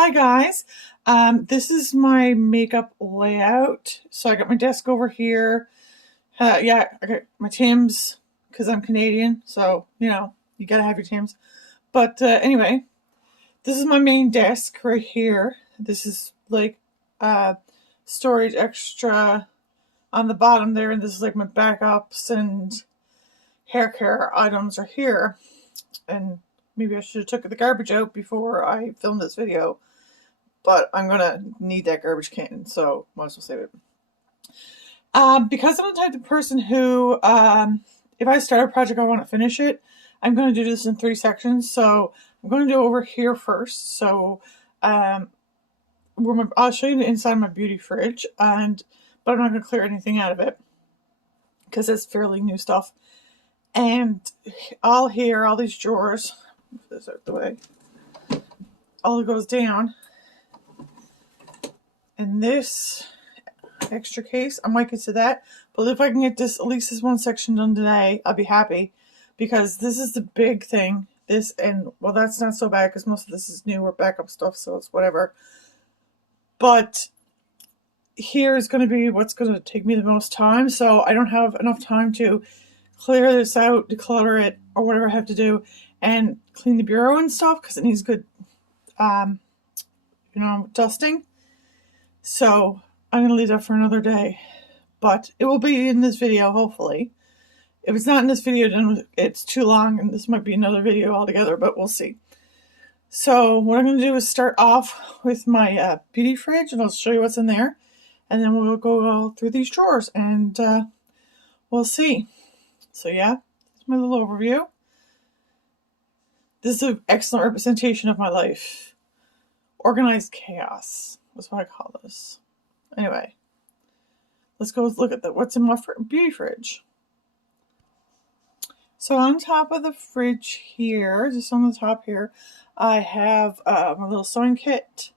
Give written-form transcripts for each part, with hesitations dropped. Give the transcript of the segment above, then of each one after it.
Hi guys, this is my makeup layout. So I got my desk over here. Yeah, I got my Tims because I'm Canadian, so you gotta have your Tims. But anyway, this is my main desk right here. This is like storage extra on the bottom there, and this is like my backups and hair care items are here. And maybe I should have took the garbage out before I filmed this video. But I'm gonna need that garbage can, so might as well save it. Because I'm the type of person who, if I start a project, I want to finish it. I'm going to do this in 3 sections. So I'm going to do over here first. So I'll show you the inside of my beauty fridge, but I'm not going to clear anything out of it because it's fairly new stuff. And all here, all these drawers, move this out the way, all goes down. And this extra case, I might get to that, but if I can get this, at least this one section done today, I'll be happy, because this is the big thing. This, and well, that's not so bad because most of this is new or backup stuff, so it's whatever. But here is going to be what's going to take me the most time, so I don't have enough time to clear this out, declutter it, or whatever I have to do, and clean the bureau and stuff because it needs good, dusting. So I'm going to leave that for another day, but it will be in this video, hopefully. If it's not in this video, then it's too long, and this might be another video altogether, but we'll see. So what I'm going to do is start off with my beauty fridge, and I'll show you what's in there, and then we'll go through these drawers, and we'll see. So yeah, that's my little overview. This is an excellent representation of my life. Organized chaos is what I call this. Anyway, let's go look at what's in my beauty fridge. So on top of the fridge here, just on the top here, I have my little sewing kit.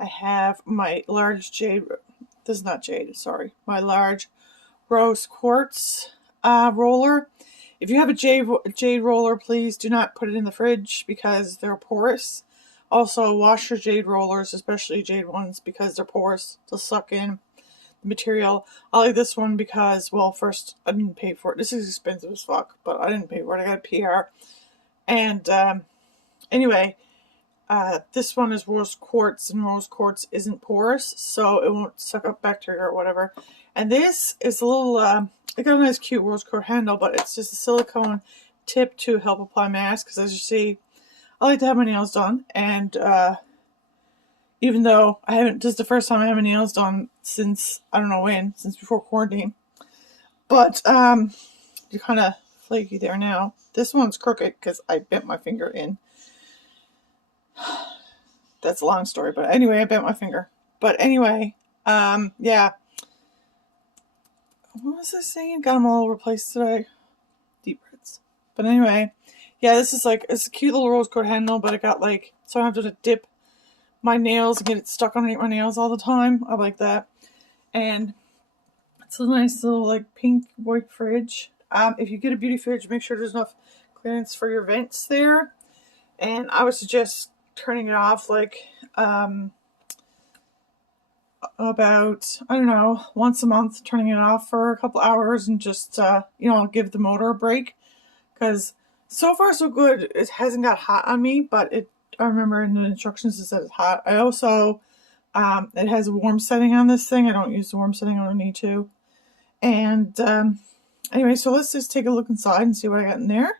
I have my large jade, this is not jade, sorry, my large rose quartz roller. If you have a jade roller, please do not put it in the fridge because they're porous. Also, wash your jade rollers, especially jade ones, because they're porous. They'll suck in the material. I like this one because, well, first, I didn't pay for it. This is expensive as fuck, but I didn't pay for it. I got a PR. And anyway, this one is rose quartz, and rose quartz isn't porous, so it won't suck up bacteria or whatever. And this is a little, it got a nice cute rose quartz handle, but it's just a silicone tip to help apply mask, because as you see, I like to have my nails done, and even though I haven't, this is the first time I have my nails done since, I don't know when, since before quarantine, but you're kind of flaky there now. This one's crooked because I bent my finger in. That's a long story, but anyway, I bent my finger. But anyway, yeah. What was I saying? Got them all over the place today. Deep breaths. But anyway, yeah, this is like, it's a cute little rose quartz handle, but it got like, so I don't have to dip my nails and get it stuck underneath my nails all the time. I like that. And it's a nice little like pink white fridge. If you get a beauty fridge, make sure there's enough clearance for your vents there. And I would suggest turning it off like about, I don't know, once a month, turning it off for a couple hours and just give the motor a break, because so far so good. It hasn't got hot on me, but I remember in the instructions it says it's hot. I also it has a warm setting on this thing. I don't use the warm setting, I don't need to. And anyway, so let's just take a look inside and see what I got in there.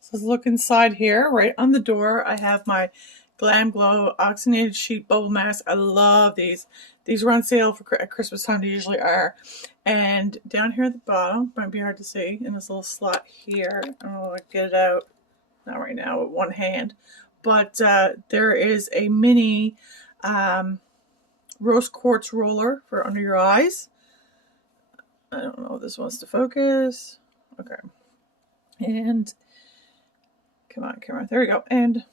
So let's look inside here. Right on the door, I have my Glam Glow Oxygenated Sheet Bubble Mask. I love these. These were on sale at Christmas time. They usually are. And down here at the bottom, might be hard to see, in this little slot here. I don't know if I can get it out. Not right now with one hand. But there is a mini rose quartz roller for under your eyes. I don't know if this wants to focus. Okay. And come on, camera. There we go. And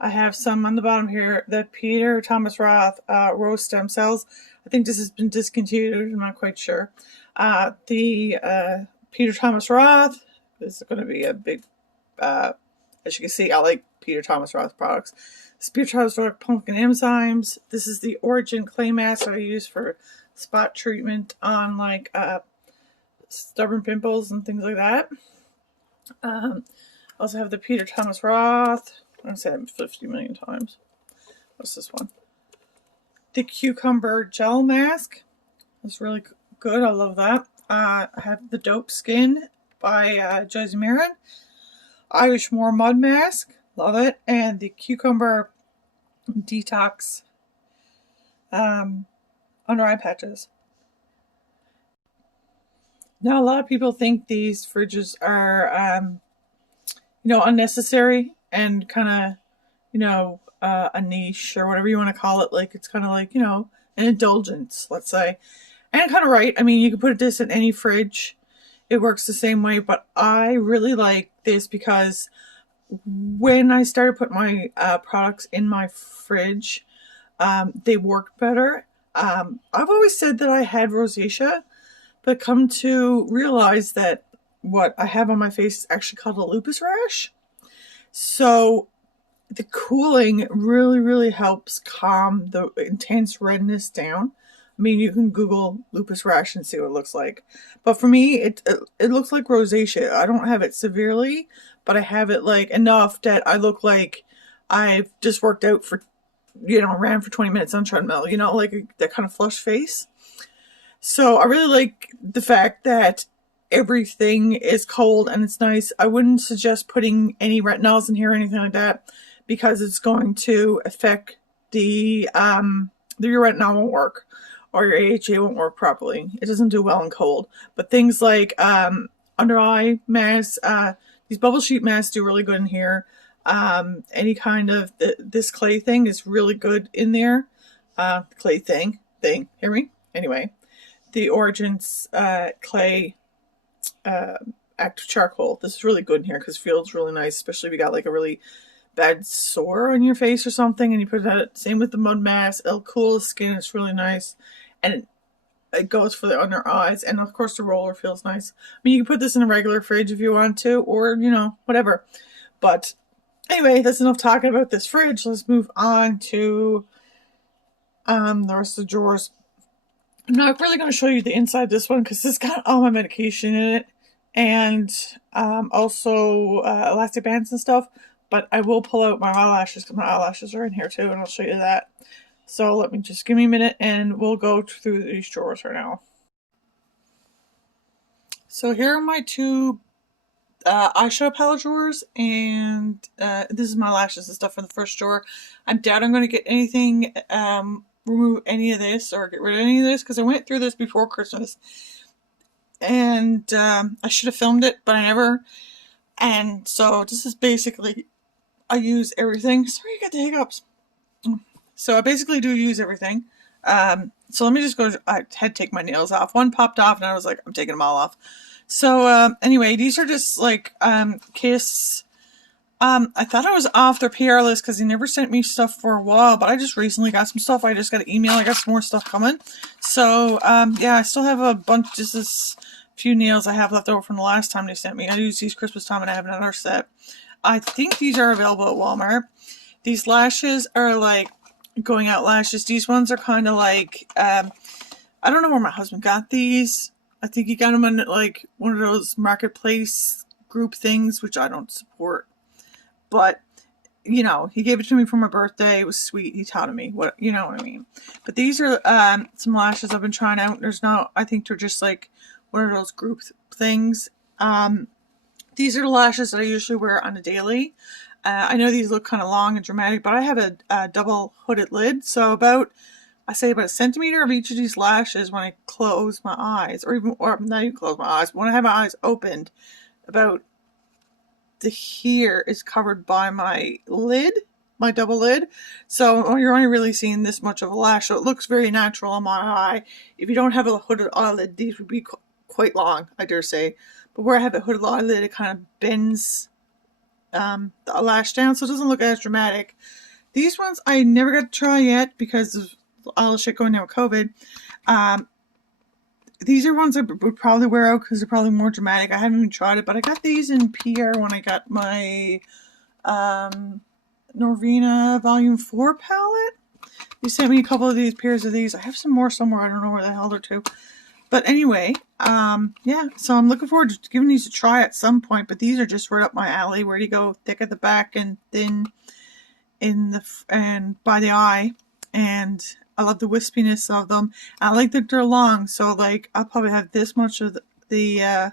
I have some on the bottom here. The Peter Thomas Roth Rose Stem Cells. I think this has been discontinued. I'm not quite sure. The Peter Thomas Roth is going to be a big As you can see, I like Peter Thomas Roth products. This Peter Thomas Roth Pumpkin Enzymes. This is the Origin Clay Mask that I use for spot treatment on like stubborn pimples and things like that. I also have the Peter Thomas Roth. I'm going to say that 50 million times. What's this one? The Cucumber Gel Mask. That's really good. I love that. I have the Dope Skin by Josie Marin. Irish Moor Mud Mask. Love it. And the Cucumber Detox under eye patches. Now, a lot of people think these fridges are, unnecessary and kind of, a niche or whatever you want to call it. Like, it's kind of like, an indulgence, let's say. And kind of right. I mean, you can put this in any fridge. It works the same way. But I really like this because when I started putting my products in my fridge, they worked better. I've always said that I had rosacea, but come to realize that what I have on my face is actually called a lupus rash. So the cooling really, really helps calm the intense redness down. I mean, you can Google lupus rash and see what it looks like. But for me, it looks like rosacea. I don't have it severely, but I have it like enough that I look like I've just worked out for, ran for 20 minutes on treadmill, like that kind of flushed face. So I really like the fact that everything is cold and it's nice. I wouldn't suggest putting any retinols in here or anything like that because it's going to affect your retinol won't work or your AHA won't work properly. It doesn't do well in cold. But things like under eye masks, these bubble sheet masks do really good in here. Any kind of this clay thing is really good in there. Clay thing, hear me? Anyway. The Origins Clay Active Charcoal. This is really good in here because it feels really nice, especially if you got like a really bad sore on your face or something and you put that. Same with the mud mask. It'll cool the skin. It's really nice. And it goes for the under eyes. And of course the roller feels nice. I mean, you can put this in a regular fridge if you want to or, whatever. But anyway, that's enough talking about this fridge. Let's move on to the rest of the drawers. I'm not really going to show you the inside of this one because it's got all my medication in it and also elastic bands and stuff. But I will pull out my eyelashes because my eyelashes are in here too and I'll show you that. So give me a minute and we'll go through these drawers right now. So here are my two eyeshadow palette drawers and this is my lashes and stuff for the first drawer. I doubt I'm going to get anything remove any of this or get rid of any of this because I went through this before Christmas and I should have filmed it but I never, and so this is basically I use everything. Sorry, I got the hiccups. So I basically do use everything. So let me just go. I had to take my nails off. One popped off and I was like, I'm taking them all off. So anyway, these are just like Kiss. I thought I was off their PR list because they never sent me stuff for a while, but I just recently got some stuff. I just got an email. I got some more stuff coming. So, yeah, I still have a bunch, just this few nails I have left over from the last time they sent me. I used these Christmas time and I have another set. I think these are available at Walmart. These lashes are like going out lashes. These ones are kind of like, I don't know where my husband got these. I think he got them in like one of those marketplace group things, which I don't support. But, he gave it to me for my birthday. It was sweet. He taught me what, what I mean. But these are some lashes I've been trying out. I think they're just like one of those group things. These are the lashes that I usually wear on a daily. I know these look kind of long and dramatic, but I have a double hooded lid. So about a centimeter of each of these lashes when I close my eyes, or not even close my eyes, but when I have my eyes opened, about here is covered by my lid, my double lid. So you're only really seeing this much of a lash. So it looks very natural on my eye. If you don't have a hooded eyelid, these would be quite long, I dare say. But where I have a hooded eyelid, it kind of bends the lash down, so it doesn't look as dramatic. These ones I never got to try yet because of all the shit going on with COVID. These are ones I would probably wear out because they're probably more dramatic. I haven't even tried it, but I got these in PR when I got my Norvina Volume 4 palette. You sent me a couple of these pairs of these. I have some more somewhere. I don't know where the hell they're to. But anyway, yeah, so I'm looking forward to giving these a try at some point. But these are just right up my alley. Where do you go? Thick at the back and thin and by the eye. And I love the wispiness of them. I like that they're long. So like I'll probably have this much of the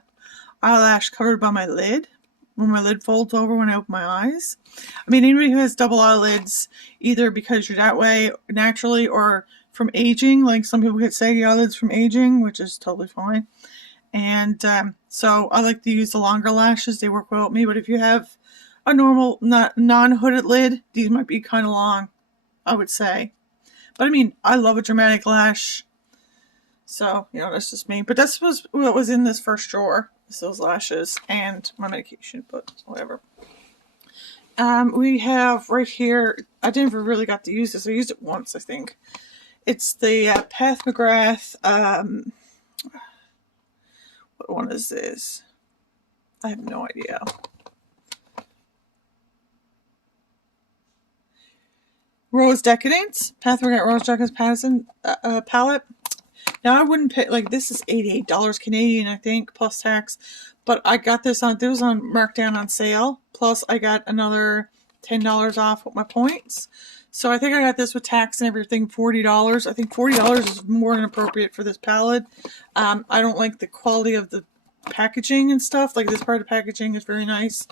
eyelash covered by my lid. When my lid folds over when I open my eyes. I mean, anybody who has double eyelids, either because you're that way naturally or from aging, like some people get saggy eyelids from aging, which is totally fine. And so I like to use the longer lashes. They work well with me. But if you have a normal, non-hooded lid, these might be kind of long, I would say. But I mean, I love a dramatic lash. So, you know, that's just me. But that's what was in this first drawer. Those lashes and my medication, but whatever. We have right here, I never really got to use this. I used it once, I think. It's the Pat McGrath, what one is this? I have no idea. Rose Decadence, Pat McGrath Rose Decadence Patterson palette. Now I wouldn't pay, like this is $88 Canadian, I think, plus tax. But I got this on, it was on markdown on sale. Plus I got another $10 off with my points. So I think I got this with tax and everything, $40. I think $40 is more than appropriate for this palette. I don't like the quality of the packaging and stuff. Like this part of the packaging is very nice.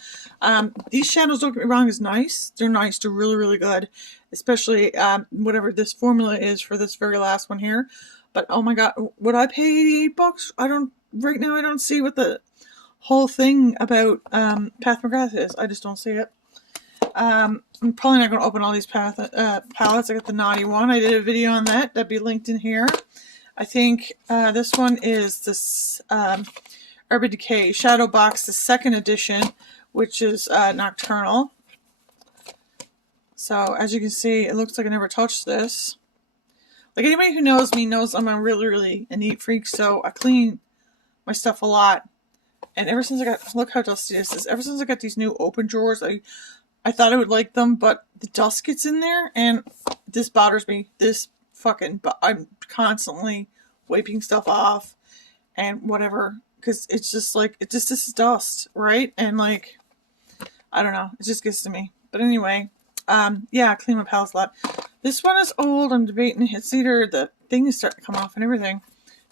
These shadows, don't get me wrong, is nice. They're nice. They're really, really good. Especially whatever this formula is for this very last one here. But oh my god, would I pay $88? Right now I don't see what the whole thing about Pat McGrath is. I just don't see it. I'm probably not going to open all these palettes. I got the naughty one. I did a video on that. That'd be linked in here. I think this one is this Urban Decay Shadow Box, the second edition, which is Nocturnal. So as you can see, it looks like I never touched this. Like anybody who knows me knows I'm a really, really a neat freak, so I clean my stuff a lot. And ever since I got, look how dusty this is. Ever since I got these new open drawers, I thought I would like them, but the dust gets in there, and this bothers me. I'm constantly wiping stuff off and whatever, because it's just like, this is dust, right? And like, I don't know, it just gets to me. But anyway, yeah, I clean my palettes a lot. This one is old. I'm debating. It's either the thing is starting to come off and everything.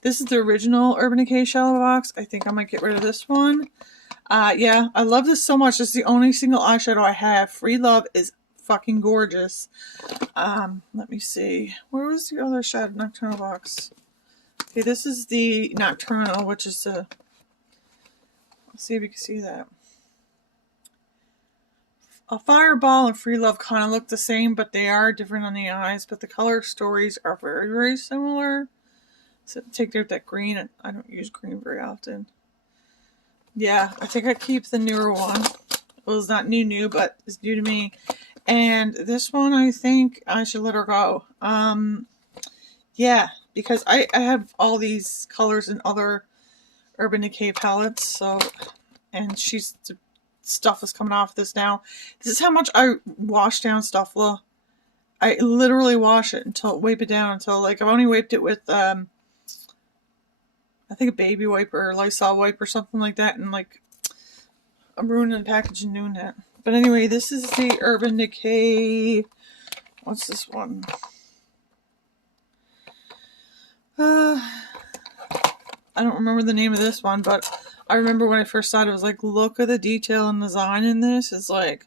This is the original Urban Decay Shadow Box. I think I might get rid of this one. Yeah, I love this so much. This is the only single eyeshadow I have. Free Love is fucking gorgeous. Let me see. Where was the other shadow Nocturnal box? Okay, this is the Nocturnal, which is the... Let's see if you can see that. A Fireball and Free Love kind of look the same, but they are different on the eyes. But the color stories are very, very similar. So take out that green, and I don't use green very often. Yeah, I think I keep the newer one. Well, it's not new, but it's new to me. And this one, I think I should let her go. Yeah, because I have all these colors in other Urban Decay palettes. So, and the stuff is coming off this now. This is how much I wash down stuff. Well, I literally wash it wipe it down until, like, I've only wiped it with, I think a baby wipe or a Lysol wipe or something like that. And, like, I'm ruining the package and doing that. But anyway, this is the Urban Decay. What's this one? I don't remember the name of this one, but I remember when I first saw it, it was like, look at the detail and design in this. It's like,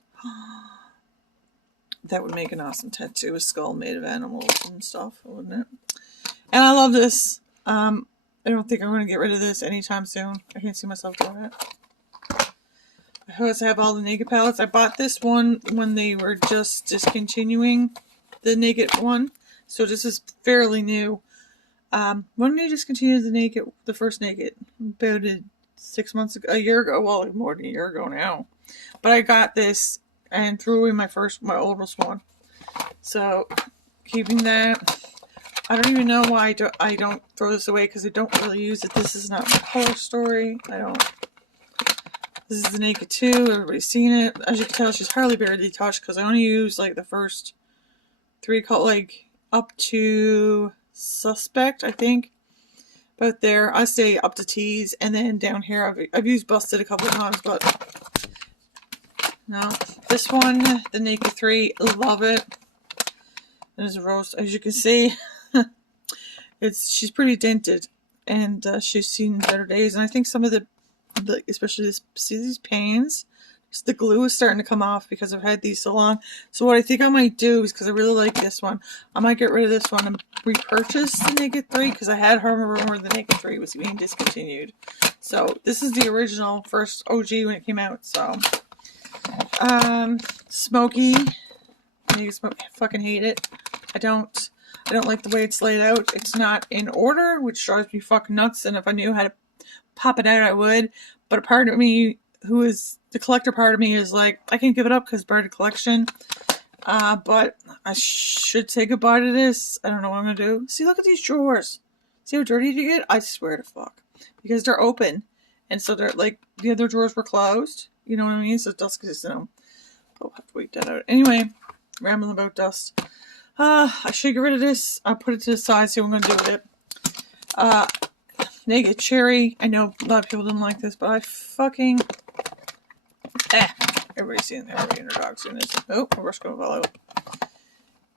that would make an awesome tattoo, a skull made of animals and stuff, wouldn't it? And I love this. I don't think I'm going to get rid of this anytime soon. I can't see myself doing it. I always have all the Naked palettes. I bought this one when they were just discontinuing the Naked one. So this is fairly new. When did they discontinue the first Naked? About 6 months ago, a year ago. Well, like more than a year ago now. But I got this and threw away my oldest one. So, keeping that. I don't even know why I don't throw this away, because I don't really use it. This is not my color story. This is the Naked 2. Everybody's seen it. As you can tell, she's hardly barely touched because I only use like the first 3 like up to Suspect, I think. But there, I stay up to T's, and then down here, I've used Busted a couple of times, but no. This one, the Naked 3, love it. There's a rose, as you can see. She's pretty dented, and she's seen better days. And I think some of the especially this, see these panes? The glue is starting to come off because I've had these so long. So what I think I might do is, because I really like this one, I might get rid of this one and repurchase the Naked 3, because I had heard a rumor the Naked 3 was being discontinued. So this is the original first OG when it came out. So Smokey, I fucking hate it. I don't like the way it's laid out. It's not in order, which drives me fucking nuts. And if I knew how to pop it out, I would. But a part of me, who is the collector part of me, is like, I can't give it up because it's part of the collection. But I should say goodbye to this. I don't know what I'm going to do. See, look at these drawers. See how dirty they get? I swear to fuck. Because they're open. And so they're like, the other drawers were closed. You know what I mean? So dust is, I'll have to wait that out. Anyway, rambling about dust. I should get rid of this. I'll put it to the side, see what I'm going to do with it. Naked Cherry. I know a lot of people didn't like this, but I fucking... Everybody's seen the underdog seen this. Oh, my brush going to fall out.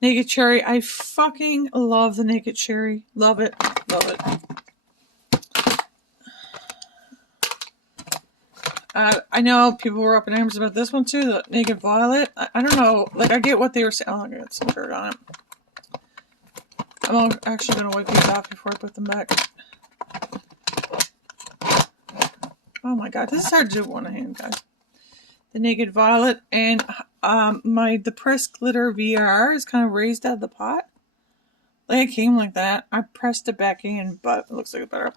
Naked Cherry. I fucking love the Naked Cherry. Love it. Love it. I know people were up in arms about this one too, the Naked Violet. I don't know. Like, I get what they were saying. Oh, I got some dirt on it. I'm actually going to wipe these off before I put them back. Oh my god, this is hard to do with one hand, guys. The Naked Violet, and the pressed glitter VR is kind of raised out of the pot. Like, it came like that. I pressed it back in, but it looks like it's better.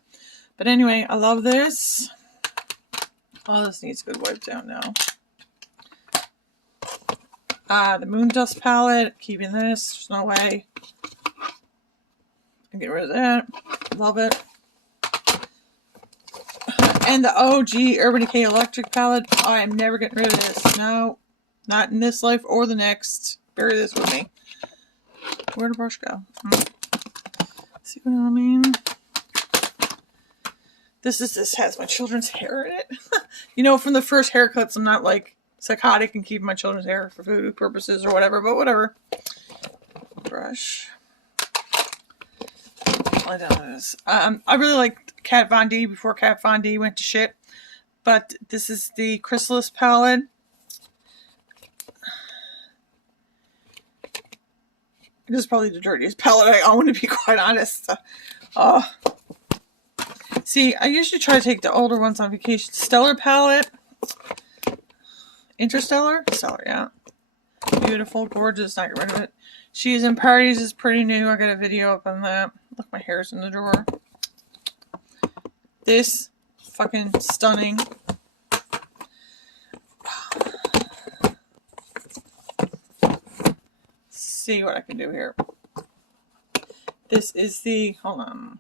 But anyway, I love this. Oh, this needs a good wipe down now. The Moon Dust palette, keeping this. There's no way. Get rid of that. Love it. And the OG Urban Decay Electric palette. I am never getting rid of this. No. Not in this life or the next. Bury this with me. Where'd the brush go? See what I mean? This has my children's hair in it. You know, from the first haircuts, I'm not like psychotic and keeping my children's hair for food purposes or whatever, but whatever. Brush. I don't know this. I really liked Kat Von D before Kat Von D went to shit. But this is the Chrysalis palette. This is probably the dirtiest palette I own, to be quite honest. See, I usually try to take the older ones on vacation. Stellar palette. Interstellar? Stellar, yeah. Beautiful, gorgeous, not get rid of it. She's in Parties is pretty new. I got a video up on that. Look, my hair's in the drawer. This, fucking stunning. See what I can do here. This is the, hold on.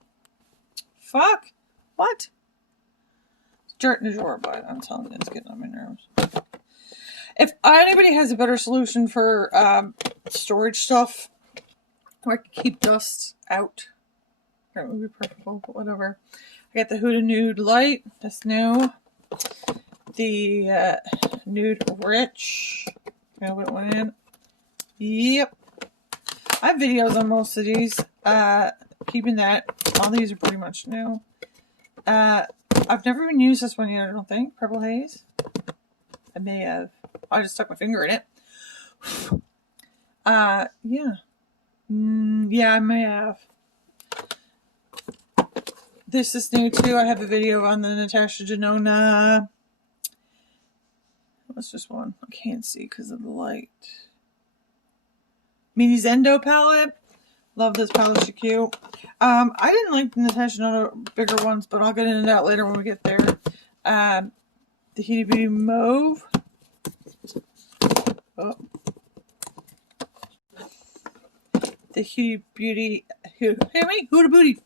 Fuck. What? Dirt in the drawer, but I'm telling you, it's getting on my nerves. If anybody has a better solution for storage stuff, where I can keep dust out, that would be preferable, but whatever. I got the Huda Nude Light. That's new. The Nude Rich. Velvet went in. Yep. I have videos on most of these. Keeping that. All these are pretty much new. I've never even used this one yet, I don't think. Purple Haze. I may have. I just stuck my finger in it. Yeah. Yeah, I may have. This is new too. I have a video on the Anastasia Janona. What's this one? I can't see because of the light. Mini Zendo palette. Love this palette. She's cute. I didn't like the Natasha Janona bigger ones, but I'll get into that later when we get there. The Huda Beauty Mauve. Oh. The Huda Beauty. Huda Beauty.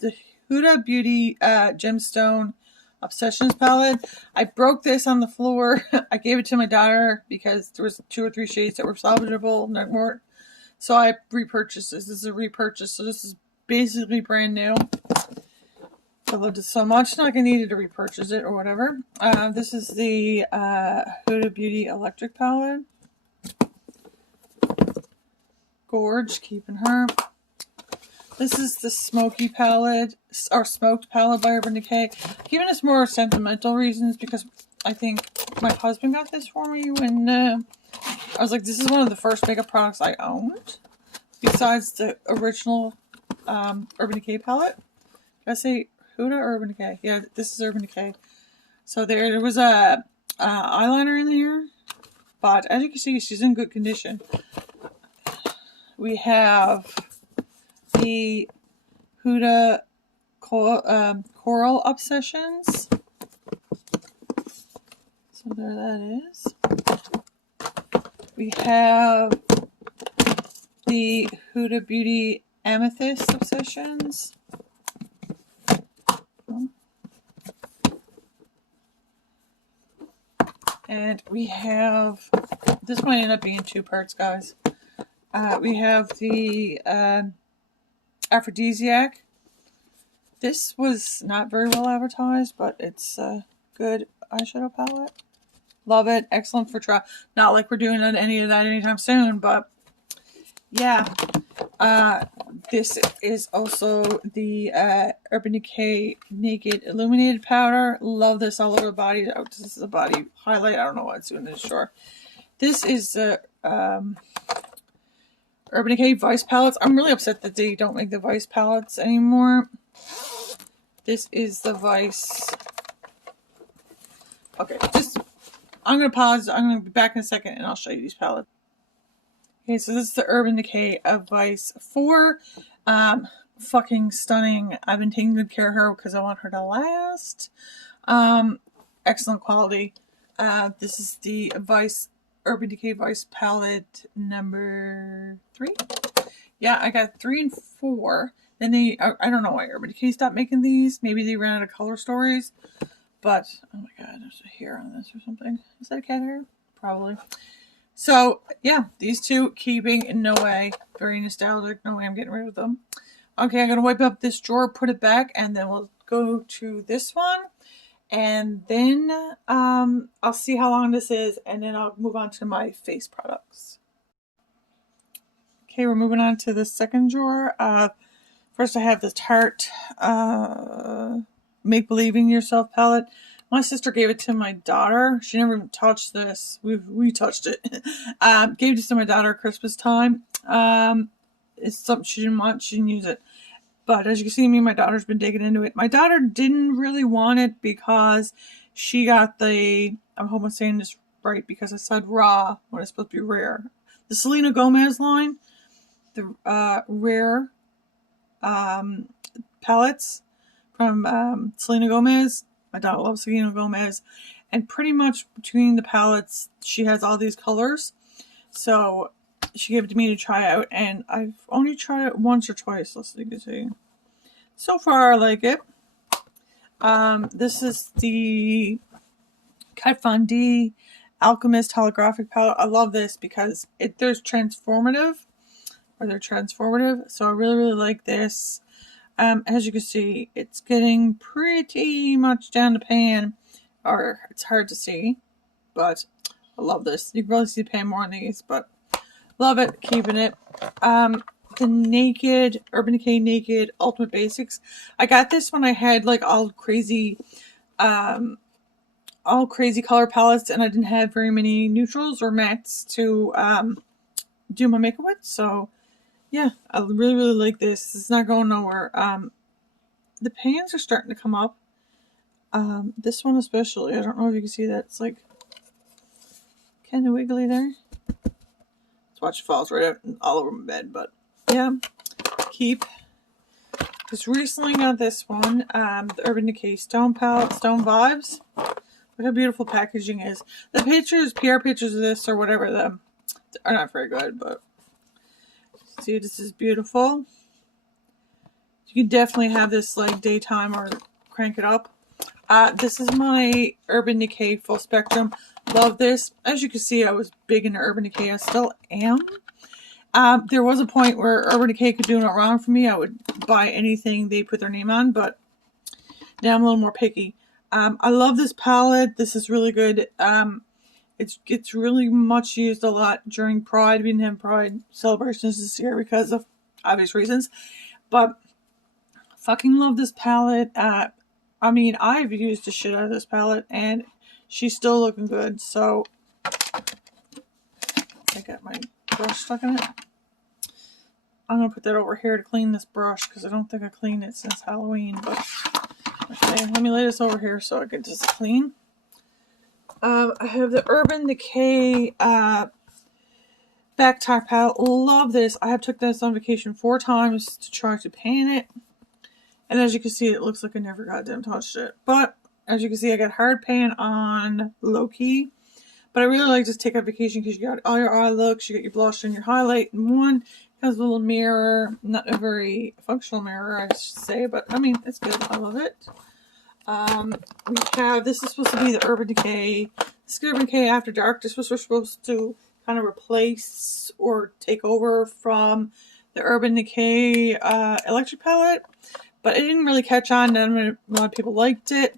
The Huda Beauty Gemstone Obsessions palette. I broke this on the floor. I gave it to my daughter because there was 2 or 3 shades that were salvageable, not more. So I repurchased this. This is a repurchase. So this is basically brand new. I loved it so much. Not gonna need to repurchase it or whatever. This is the Huda Beauty Electric palette. Gorge, keeping her. This is the Smokey palette, or Smoked palette by Urban Decay. Giving us more sentimental reasons because I think my husband got this for me when I was like, this is one of the first makeup products I owned. Besides the original Urban Decay palette. Did I say Huda or Urban Decay? Yeah, this is Urban Decay. So there was a eyeliner in there. But as you can see, she's in good condition. We have the Huda Coral Obsessions. So there that is. We have the Huda Beauty Amethyst Obsessions. And we have, this might end up being 2 parts, guys. We have the Aphrodisiac. This was not very well advertised, but it's a good eyeshadow palette. Love it. Excellent for try. Not like we're doing any of that anytime soon, but yeah. This is also the Urban Decay Naked Illuminated Powder. Love this all over the body. Oh, this is a body highlight. I don't know what it's doing this short. This is the Urban Decay Vice Palettes. I'm really upset that they don't make the Vice Palettes anymore. This is the Vice. Okay, I'm going to pause. I'm going to be back in a second and I'll show you these palettes. Okay, so this is the Urban Decay Vice 4. Fucking stunning. I've been taking good care of her because I want her to last. Excellent quality. This is the Urban Decay Vice palette number 3. Yeah, I got 3 and 4. Then I don't know why Urban Decay stopped making these. Maybe they ran out of color stories. But, oh my god, there's a hair on this or something. Is that a cat hair? Probably. So, yeah, these 2 keeping in no way. Very nostalgic. No way I'm getting rid of them. Okay, I'm going to wipe up this drawer, put it back, and then we'll go to this one. And then I'll see how long this is, and then I'll move on to my face products. Okay, we're moving on to the second drawer. First I have the Tarte Make Believing Yourself palette. My sister gave it to my daughter. She never even touched this. We touched it. Gave it to my daughter at Christmas time. It's something she didn't want. She didn't use it. But as you can see, me and my daughter's been digging into it. My daughter didn't really want it because she got the, I hope I'm saying this right because I said raw when it's supposed to be rare. The Selena Gomez line. The rare palettes from Selena Gomez. My daughter loves Selena Gomez. And pretty much between the palettes, she has all these colors. So she gave it to me to try out. And I've only tried it once or twice. Let's see. So far, I like it. This is the Kat Von D Alchemist Holographic palette. I love this because they're transformative. So I really, really like this. As you can see, it's getting pretty much down the pan, or it's hard to see, but I love this. You can really see the pan more on these, but love it, keeping it. The Urban Decay Naked Ultimate Basics. I got this when I had like all crazy color palettes, and I didn't have very many neutrals or mattes to do my makeup with, so yeah, I really, really like this. It's not going nowhere. The pans are starting to come up. This one especially. I don't know if you can see that. It's like kind of wiggly there. Let's watch it falls right out all over my bed. But yeah, keep. Just recently got this one. The Urban Decay Stone Palette, Stone Vibes. Look how beautiful packaging is. The pictures, PR pictures of this or whatever, are not very good, but see, this is beautiful. You can definitely have this like daytime or crank it up. This is my Urban Decay Full Spectrum. Love this. As you can see, I was big into Urban Decay. I still am. There was a point where Urban Decay could do no wrong for me. I would buy anything they put their name on, but now I'm a little more picky. I love this palette. This is really good. It's really much used a lot during Pride. We didn't have Pride celebrations this year because of obvious reasons. But fucking love this palette. I mean, I've used the shit out of this palette, and she's still looking good. So, I got my brush stuck in it. I'm going to put that over here to clean this brush, because I don't think I cleaned it since Halloween. But, okay, let me lay this over here so I can just clean. I have the Urban Decay back tie palette. Love this. I have took this on vacation 4 times to try to paint it. And as you can see, it looks like I never goddamn touched it. But, as you can see, I got hard paint on low key. But I really like to take on vacation because you got all your eye looks, you got your blush and your highlight in one. It has a little mirror. Not a very functional mirror, I should say. But, I mean, it's good. I love it. We have, this is supposed to be the Urban Decay. This is Urban Decay After Dark. This was supposed to kind of replace or take over from the Urban Decay Electric Palette. But it didn't really catch on. A lot of people liked it.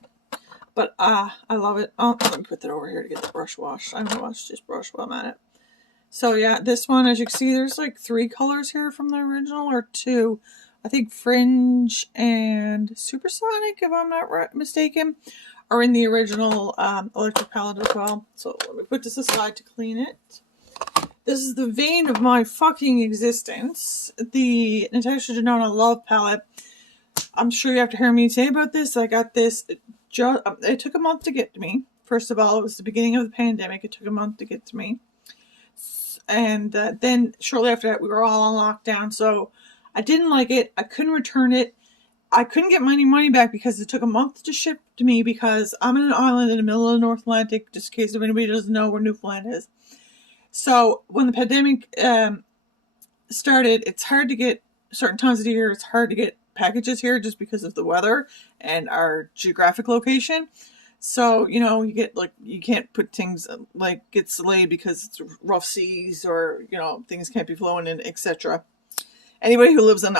But I love it. Oh, let me put that over here to get the brush washed. I'm going to wash this brush while I'm at it. So yeah, this one, as you can see, there's like 3 colors here from the original, or 2. I think Fringe and Supersonic, if I'm not mistaken, are in the original electric palette as well. So let me put this aside to clean it. This is the vein of my fucking existence. The Anastasia Love palette. I'm sure you have to hear me say about this. I got this. It took a month to get to me. First of all, it was the beginning of the pandemic. It took a month to get to me. And then shortly after that, we were all on lockdown. So I didn't like it. I couldn't return it. I couldn't get my money back because it took a month to ship to me because I'm in an island in the middle of the North Atlantic, just in case if anybody doesn't know where Newfoundland is. So when the pandemic started, it's hard to get, certain times of the year, it's hard to get packages here just because of the weather and our geographic location. So, you know, you get like, you can't put things like get delayed because it's rough seas or, you know, things can't be flowing in, etc. Anybody who lives on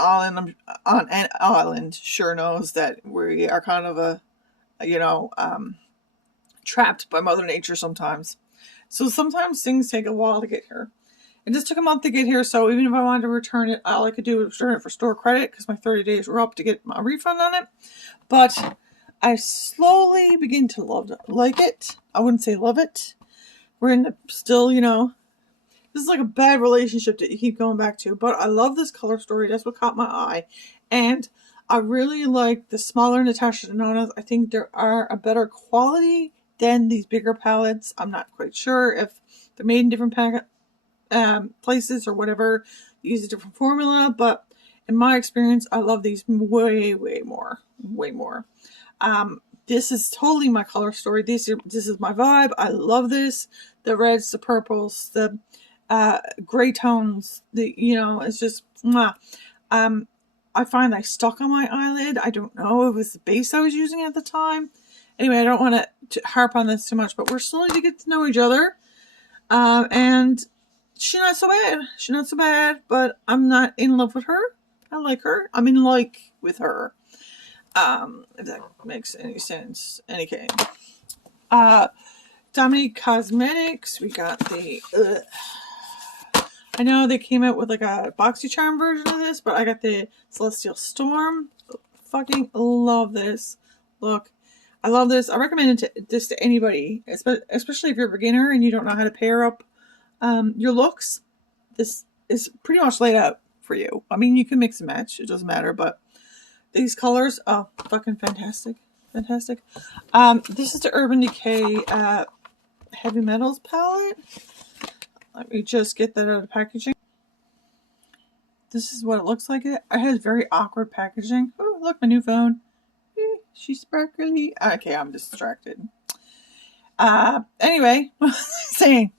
an island sure knows that we are kind of trapped by Mother Nature sometimes. So sometimes things take a while to get here. It just took a month to get here, so even if I wanted to return it, all I could do was return it for store credit because my 30 days were up to get my refund on it. But I slowly begin to like it. I wouldn't say love it. We're in the, still, you know, this is like a bad relationship that you keep going back to. But I love this color story. That's what caught my eye. And I really like the smaller Natasha Denonas. I think there are a better quality than these bigger palettes. I'm not quite sure if they're made in different places or whatever, use a different formula, but in my experience, I love these way more. This is totally my color story. This is my vibe. I love this. The reds, the purples, the gray tones. It's just mwah. I find I stuck on my eyelid. I don't know if it was the base I was using at the time. Anyway, I don't want to harp on this too much, but we're starting to get to know each other, and she's not so bad, but I'm not in love with her. I like her. I'm in like with her. If that makes any sense. Any case. Dominique Cosmetics. We got the... I know they came out with like a BoxyCharm version of this, but I got the Celestial Storm. Fucking love this. Look. I love this. I recommend this to anybody, especially if you're a beginner and you don't know how to pair up your looks. This is pretty much laid out for you. I mean, you can mix and match. It doesn't matter, but these colors, oh, fucking fantastic. Fantastic. This is the Urban Decay Heavy Metals palette. Let me just get that out of packaging. This is what it looks like. It has very awkward packaging. Oh, look, my new phone. She's sparkly. Okay, I'm distracted. Anyway, saying,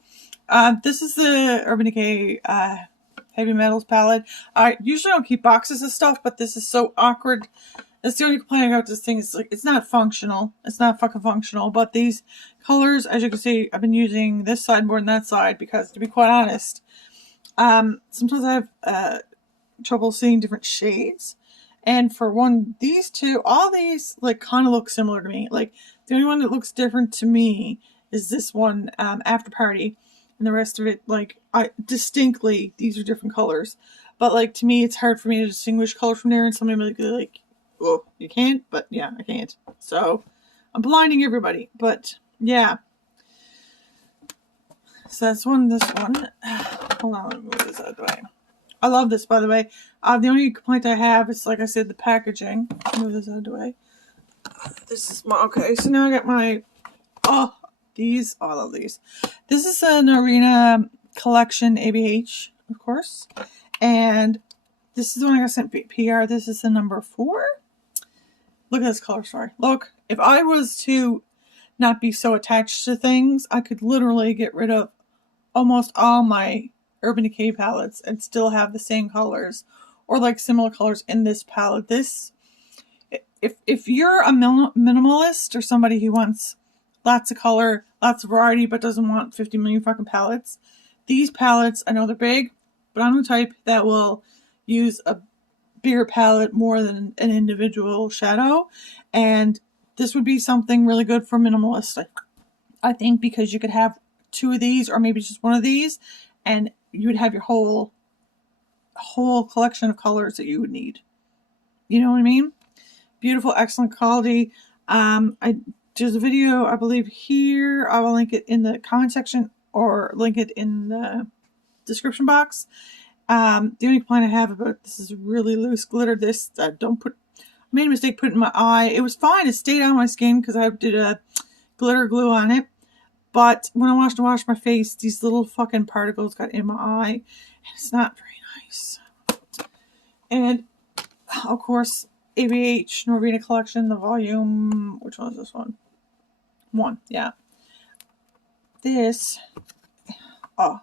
this is the Urban Decay Heavy Metals palette. I usually don't keep boxes of stuff, but this is so awkward That's the only complaint I got with this thing. It's like, it's not functional. It's not fucking functional. But these colors, as you can see, I've been using this side more than that side because, to be quite honest, sometimes I have trouble seeing different shades. And for one, these two, all these like kind of look similar to me. Like the only one that looks different to me is this one, After Party, and the rest of it, like, I distinctly, these are different colors. But like, to me, it's hard for me to distinguish color from there, and somebody might be like, well, you can't, but yeah, I can't. So I'm blinding everybody, but yeah. So that's one, this one. Hold on, let me move this out of the way. I love this, by the way. The only complaint I have is, like I said, the packaging. Move this out of the way. This is my, okay, so now I got my, these, I love these. This is an Arena Collection ABH, of course. And this is the one I got sent PR. This is the number 4. Look at this color story. Look, if I was to not be so attached to things, I could literally get rid of almost all my Urban Decay palettes and still have the same colors or like similar colors in this palette. This, if you're a minimalist or somebody who wants lots of color, lots of variety, but doesn't want 50 million fucking palettes, these palettes, I know they're big, but I'm the type that will use a bigger palette more than an individual shadow, and this would be something really good for minimalists, I think, because you could have 2 of these or maybe just 1 of these, and you would have your whole collection of colors that you would need. You know what I mean? Beautiful, excellent quality. There's a video, I believe, here. I will link it in the comment section or link it in the description box. The only complaint I have about this is really loose glitter. This, I made a mistake putting it in my eye. It was fine. It stayed on my skin because I did a glitter glue on it. But when I wanted to wash my face, these little fucking particles got in my eye. And it's not very nice. And, of course, ABH Norvina Collection, the volume, which one is this one? 1, yeah. This,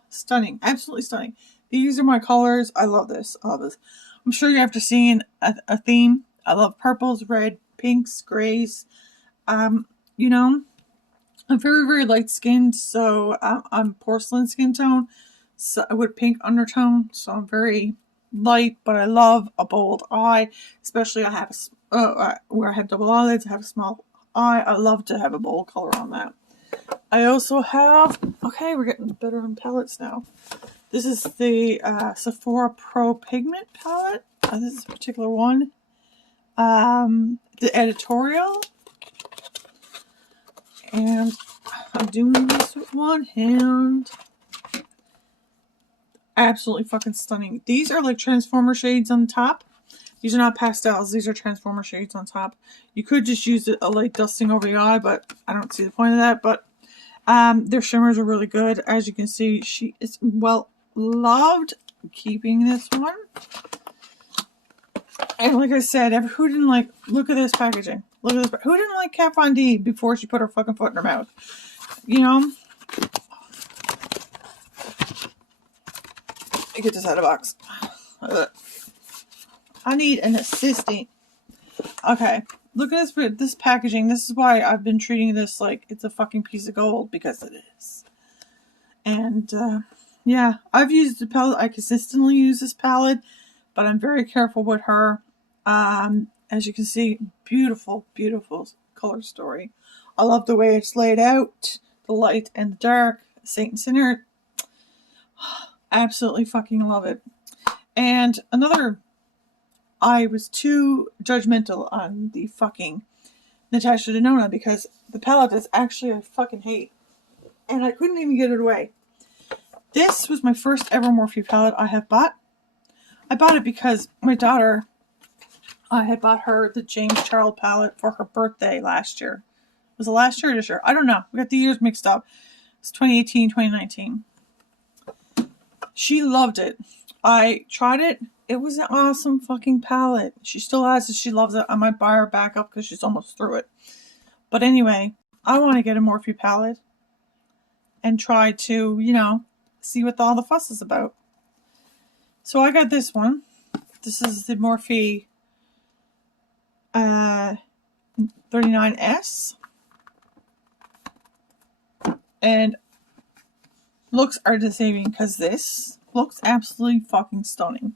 stunning. Absolutely stunning. These are my colors. I love this. I love this. I'm sure you're after seeing a theme. I love purples, red, pinks, grays. You know, I'm very, very light skinned, so I'm porcelain skin tone, so with pink undertone. So I'm very light, but I love a bold eye, especially I have where I have double eyelids. I have a small eye. I love to have a bold color on that. I also have, okay, we're getting better on palettes now. This is the Sephora Pro Pigment palette. This is a particular one. The editorial. And I'm doing this with one hand. Absolutely fucking stunning. These are like transformer shades on top. These are not pastels. These are transformer shades on top. You could just use a light dusting over the eye, but I don't see the point of that. But their shimmers are really good. As you can see, she is well loved. Keeping this one. And like I said, who didn't like, look at this packaging. Look at this. Who didn't like Kat Von D before she put her fucking foot in her mouth? You know? I get this out of the box. I need an assistant. Okay. Look at this packaging. This is why I've been treating this like it's a fucking piece of gold, because it is. And, yeah. I've used the palette. I consistently use this palette, but I'm very careful with her. As you can see, beautiful, beautiful color story. I love the way it's laid out. The light and the dark. Saint and Sinner. Absolutely fucking love it. And I was too judgmental on the fucking Natasha Denona because the palette is actually I fucking hate. And I couldn't even get it away. This was my first ever Morphe palette I have bought. I bought it because my daughter, I had bought her the James Charles palette for her birthday last year. Was it last year or this year? I don't know. We got the years mixed up. It's 2018, 2019. She loved it. I tried it. It was an awesome fucking palette. She still has it. She loves it. I might buy her back up because she's almost through it. But anyway, I want to get a Morphe palette and try to, you know, see what all the fuss is about. So I got this one. This is the Morphe 39S. And looks are deceiving because this looks absolutely fucking stunning.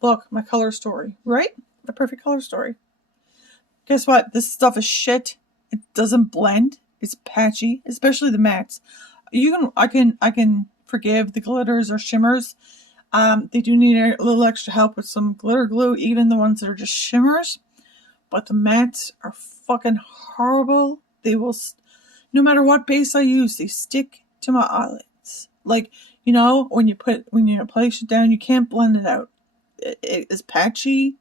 Look, my color story, right? A perfect color story. Guess what? This stuff is shit. It doesn't blend. It's patchy, especially the mattes. I can forgive the glitters or shimmers. They do need a little extra help with some glitter glue, even the ones that are just shimmers. But the mattes are fucking horrible. They will, no matter what base I use, they stick to my eyelids. Like, you know, when you place it down, you can't blend it out. It is patchy.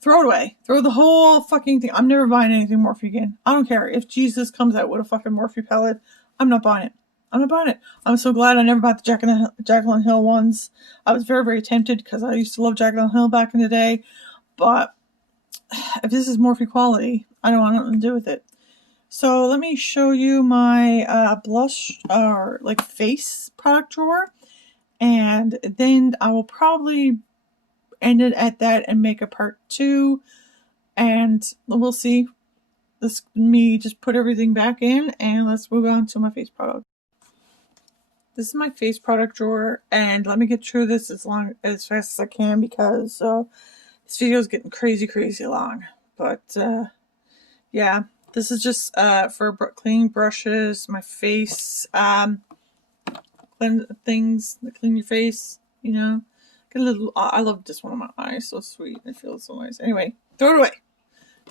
Throw it away. Throw the whole fucking thing. I'm never buying anything Morphe again. I don't care. If Jesus comes out with a fucking Morphe palette, I'm not buying it. I'm not buying it. I'm so glad I never bought the Jaclyn Hill ones. I was very, very tempted because I used to love Jaclyn Hill back in the day. But if this is Morphe quality, I don't want nothing to do with it. So let me show you my blush or like face product drawer. And then I will probably end it at that and make a part 2. And we'll see. This me just put everything back in and let's move on to my face product. This is my face product drawer, and let me get through this as fast as I can because this video is getting crazy long. But yeah, this is just for cleaning brushes, my face, clean things, clean your face, you know. Get a little. I love this one on my eye, so sweet. It feels so nice. Anyway, throw it away.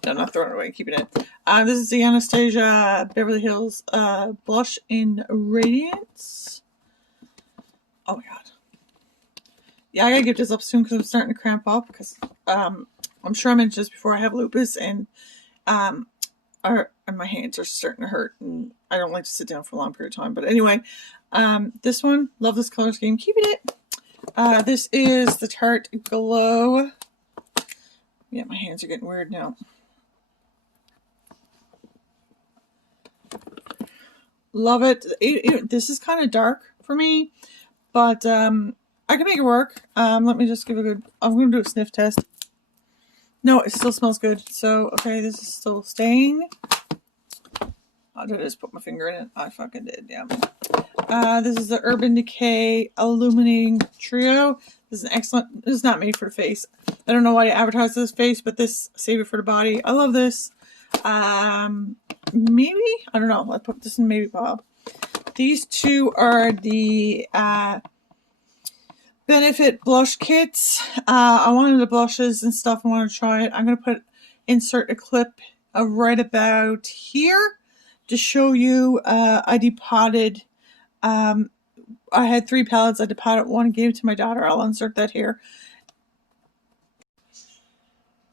No, not throwing it away, keeping it. This is the Anastasia Beverly Hills blush in Radiance. Oh my god. Yeah, I gotta get this up soon because I'm starting to cramp up because I'm sure I mentioned this before. I have lupus and my hands are starting to hurt and I don't like to sit down for a long period of time. But anyway, this one, love this color scheme, keeping it. This is the Tarte Glow. Yeah, my hands are getting weird now. Love it. This is kind of dark for me, but I can make it work. Let me just give a good. I'm going to do a sniff test. No, it still smells good. So, okay, this is still staying. I did just put my finger in it. I fucking did, yeah. This is the Urban Decay Illuminating Trio. This is an excellent. This is not made for the face. I don't know why you advertise this face, but this save it for the body. I love this. Maybe, I don't know. I put this in maybe Bob. These two are the Benefit blush kits. I wanted the blushes and stuff. I want to try it. I'm going to insert a clip right about here to show you. I depotted. I had 3 palettes. I depotted one and gave it to my daughter. I'll insert that here.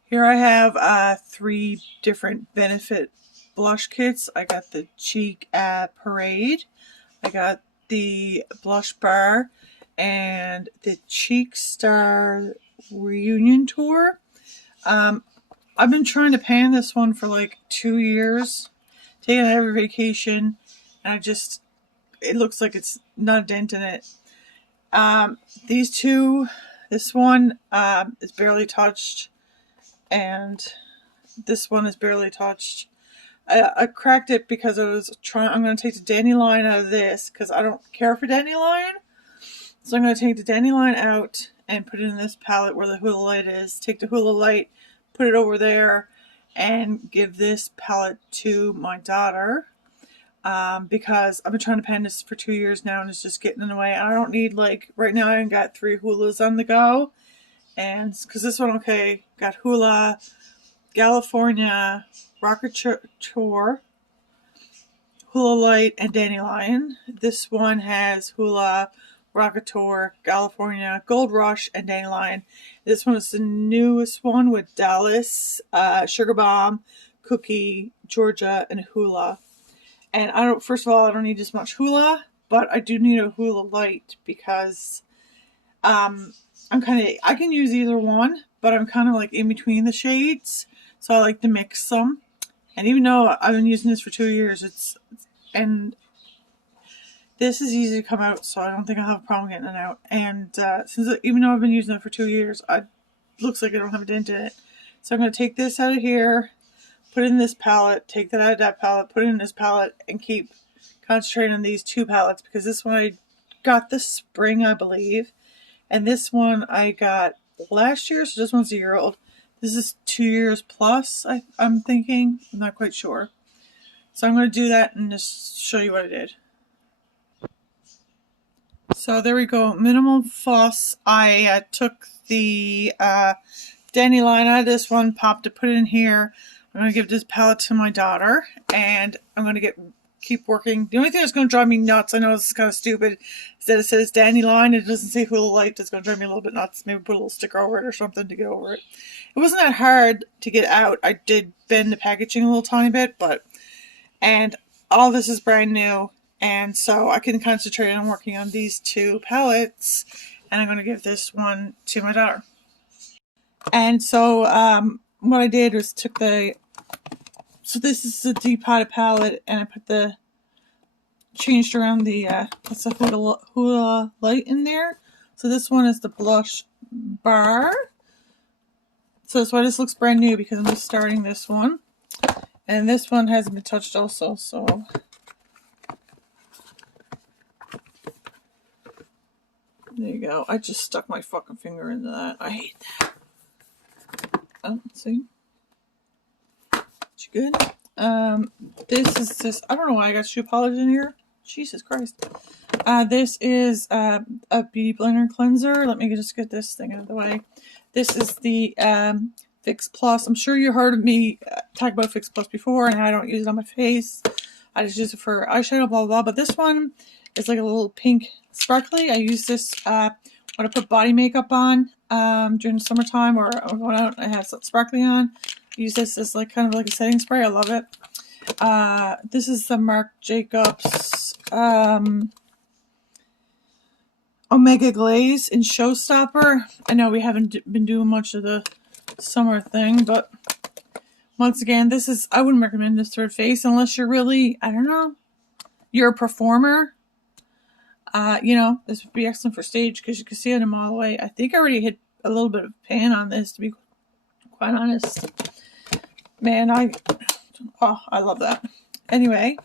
Here I have 3 different Benefit blush kits. I got the Cheek Parade. I got the Blush Bar and the Cheek Star Reunion Tour. I've been trying to pan this one for like 2 years, taking it every vacation, and it looks like it's not a dent in it. These two, this one is barely touched, and this one is barely touched. I cracked it because I'm going to take the dandelion out of this because I don't care for dandelion. So I'm going to take the dandelion out and put it in this palette where the Huda light is. Take the Huda light, put it over there, and give this palette to my daughter. Because I've been trying to pan this for 2 years now and it's just getting in the way. I don't need, like, right now I've got 3 Hulas on the go. And because this one, okay, got Hula, California, Rocket Tour, Hula Light, and Dandelion. This one has Hula, Rocket Tour, California, Gold Rush, and Dandelion. This one is the newest one with Dallas, Sugar Bomb, Cookie, Georgia, and Hula. And first of all, I don't need as much Hula, but I do need a Hula Light because I can use either one, but I'm kind of like in between the shades. So I like to mix them. And even though I've been using this for 2 years, and this is easy to come out, so I don't think I'll have a problem getting it out. And even though I've been using it for 2 years, it looks like I don't have a dent in it. So I'm going to take this out of here, put it in this palette, take that out of that palette, put it in this palette, and keep concentrating on these two palettes, because this one I got this spring, I believe, and this one I got last year, so this one's a year old. This is 2 years plus, I'm thinking. I'm not quite sure. So I'm going to do that and just show you what I did. So there we go, minimal fuss. I took the dandelion out of this one, popped it, put it in here. I'm going to give this palette to my daughter, and I'm going to keep working. The only thing that's going to drive me nuts, I know this is kind of stupid, is that it says dandelion. It doesn't say Huda Light. It's going to drive me a little bit nuts. Maybe put a little sticker over it or something to get over it. It wasn't that hard to get out. I did bend the packaging a little tiny bit, and all this is brand new. And so I can concentrate on working on these two palettes, and I'm going to give this one to my daughter. And so what I did was took so this is the Decay palette, and I changed around the that's a Huda Light in there. So this one is the blush bar. So that's why this looks brand new, because I'm just starting this one. And this one hasn't been touched also, so... There you go. I just stuck my fucking finger into that. I hate that. Oh, see? She good? This is just... I don't know why I got shoe polish in here. Jesus Christ. This is a Beauty Blender cleanser. Let me just get this thing out of the way. This is the Fix Plus. I'm sure you heard of me talk about Fix Plus before, and I don't use it on my face. I just use it for eyeshadow, blah, blah, blah. But this one is like a little pink sparkly. I use this when I put body makeup on during the summertime, or when I have some sparkly on. I use this as like kind of like a setting spray. I love it. This is the Marc Jacobs Omega Glaze in Showstopper. I know we haven't been doing much of the summer thing, but once again, I wouldn't recommend this for a face unless you're really, I don't know, you're a performer. This would be excellent for stage, because you can see it a mile away. I think I already hit a little bit of pan on this, to be quite honest. Man, I love that. Anyway,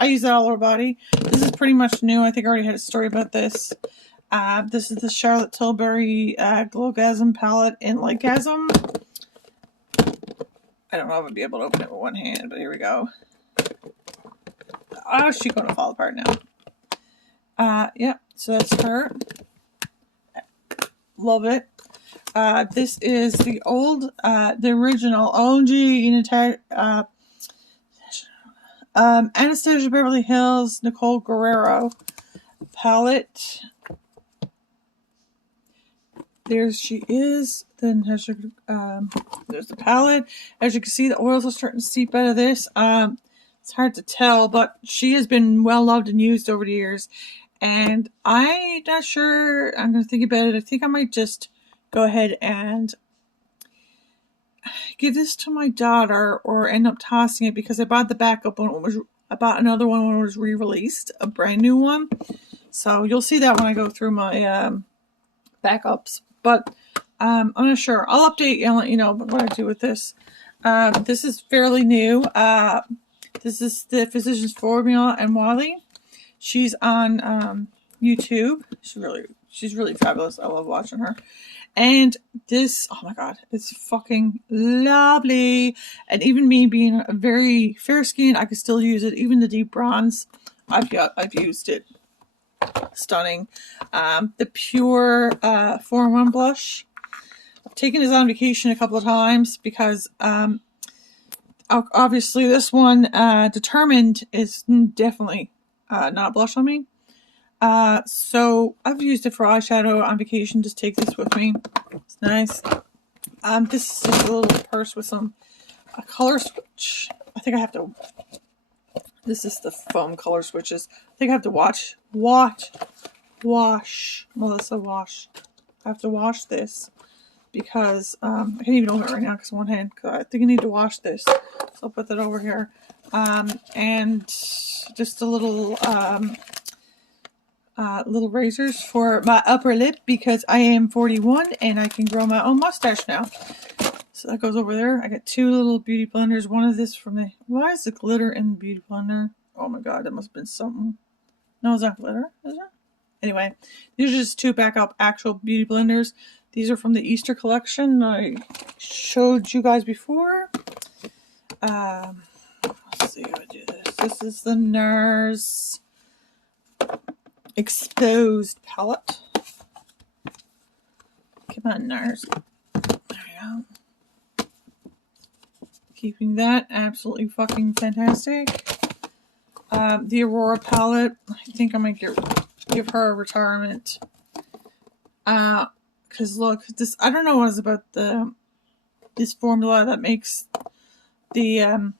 I use that all over body. This is pretty much new. I think I already had a story about this. This is the Charlotte Tilbury Glowgasm palette in Lightgasm. I don't know if I'll be able to open it with one hand, but here we go. Oh, she's going to fall apart now. Yeah, so that's her. Love it. This is the original OG Anastasia Beverly Hills Nicole Guerrero palette. There she is. Then there's the palette. As you can see, the oils are starting to seep out of this. It's hard to tell, but she has been well loved and used over the years. And I'm not sure. I'm going to think about it. I think I might just go ahead and give this to my daughter, or end up tossing it, because I bought the backup one. I bought another one when it was re-released, a brand new one. So you'll see that when I go through my backups. But I'm not sure. I'll update you and let you know what I do with this. This is fairly new. This is the Physicians Formula and Wally. She's on YouTube. She's really fabulous. I love watching her. And this, oh my god, it's fucking lovely. And even me being a very fair skin, I could still use it. Even the deep bronze, I've used it. Stunning. The Pure 4-in-1 blush. I've taken this on vacation a couple of times, because obviously this one, Determined, is definitely not a blush on me. So I've used it for eyeshadow on vacation. Just take this with me. It's nice. This is just a little purse with some color switch. I think I have to. This is the foam color switches. I think I have to wash. Melissa, wash. I have to wash this, because I can't even open it right now because one hand. I think I need to wash this. So I'll put that over here. And just a little little razors for my upper lip, because I am 41 and I can grow my own mustache now. So So that goes over there. I got 2 little beauty blenders. One of this from the... Why is the glitter in the beauty blender? Oh my god, that must have been something. No, it's not glitter, is it? Anyway, these are just 2 backup actual beauty blenders. These are from the Easter collection I showed you guys before. Let's see how I do this. This is the NARS Exposed palette. Come on, NARS. There we go. Keeping that absolutely fucking fantastic. The Aurora palette. I think I might give her a retirement. Because look, this, I don't know what it's about this formula that makes the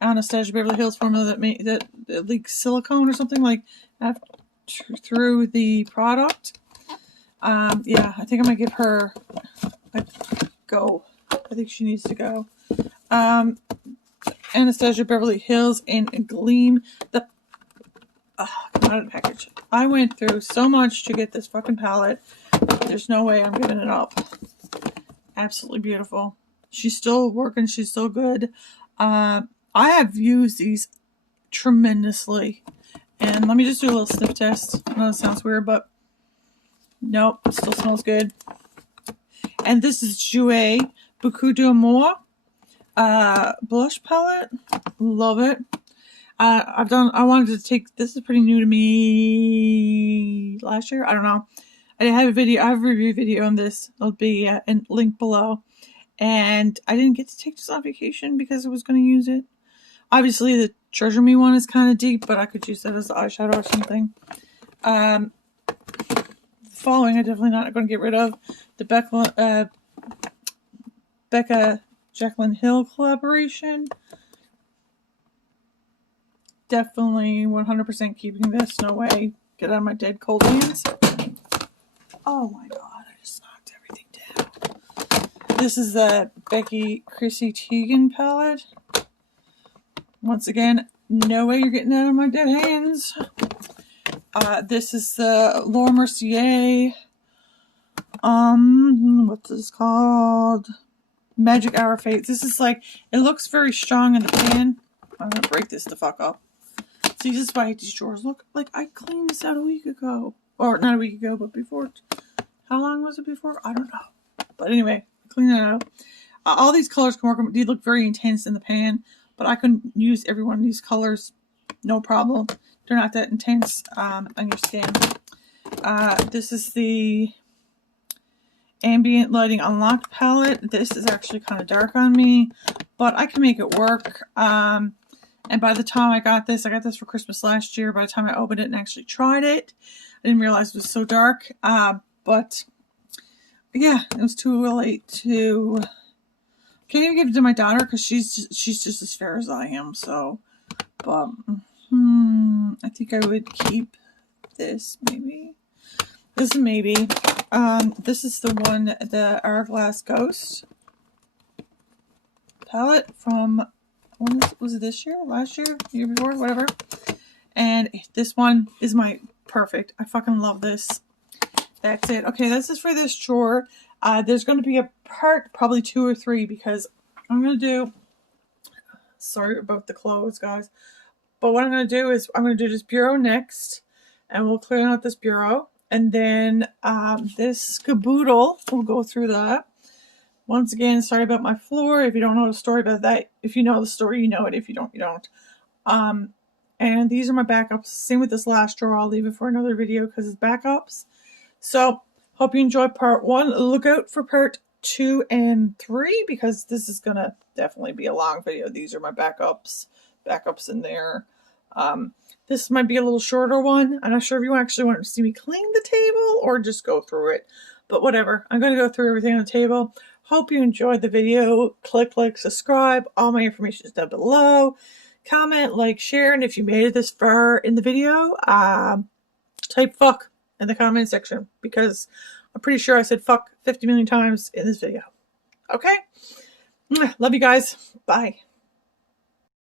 Anastasia Beverly Hills formula that leaks silicone or something like through the product. Yeah, I think I might give her a go. I think she needs to go. Anastasia Beverly Hills and Gleam. Come out of the package. I went through so much to get this fucking palette. There's no way I'm giving it up. Absolutely beautiful. She's still working. She's still good. I have used these tremendously. And let me just do a little sniff test. I know it sounds weird, but nope, it still smells good. And this is Jouer Beaucoup d'Amour blush palette. Love it. I wanted to take, this is pretty new to me last year. I don't know. I have a review video on this. It'll be linked below. And I didn't get to take this on vacation because I was going to use it. Obviously, the Treasure Me one is kind of deep, but I could use that as eyeshadow or something. Following, I'm definitely not going to get rid of the Becca Jaclyn Hill collaboration. Definitely 100% keeping this. No way. Get out of my dead cold hands. Oh my god, I just knocked everything down. This is the Becky Chrissy Teigen palette. Once again, no way you're getting out of my dead hands. This is the Laura Mercier. What's this called? Magic Hour Fate. This is like, it looks very strong in the pan. I'm gonna break this the fuck up. See, this is why I hate these drawers. Look, like I cleaned this out a week ago. Or not a week ago, but before. How long was it before? I don't know. But anyway, clean that out. All these colors can work. They look very intense in the pan, but I can use every one of these colors, no problem. They're not that intense on your skin. This is the Ambient Lighting Unlocked palette. This is actually kind of dark on me, but I can make it work. And by the time I got this for Christmas last year. By the time I opened it and actually tried it, I didn't realize it was so dark. But yeah, it was too late to. Can't even give it to my daughter because she's just as fair as I am. So, but I think I would keep this maybe. This is maybe. This is the one, the Hourglass Ghost palette from, when was it this year? Last year? Year before? Whatever. And this one is my perfect. I fucking love this. That's it. Okay, this is for this drawer. There's going to be a part, probably 2 or 3, because I'm going to do, sorry about the clothes, guys. But what I'm going to do is, I'm going to do this bureau next. And we'll clear out this bureau. And then this caboodle, we'll go through that. Once again, sorry about my floor. If you don't know the story about that, if you know the story, you know it. If you don't, you don't. And these are my backups. Same with this last drawer. I'll leave it for another video because it's backups. So, hope you enjoyed part 1. Look out for part 2 and 3 because this is going to definitely be a long video. These are my backups in there. This might be a little shorter one. I'm not sure if you actually want to see me clean the table or just go through it. But whatever. I'm going to go through everything on the table. Hope you enjoyed the video. Click like, subscribe. All my information is down below. Comment, like, share. And if you made it this far in the video, type fuck in the comment section. Because I'm pretty sure I said fuck 50 million times in this video. Okay? Love you guys. Bye.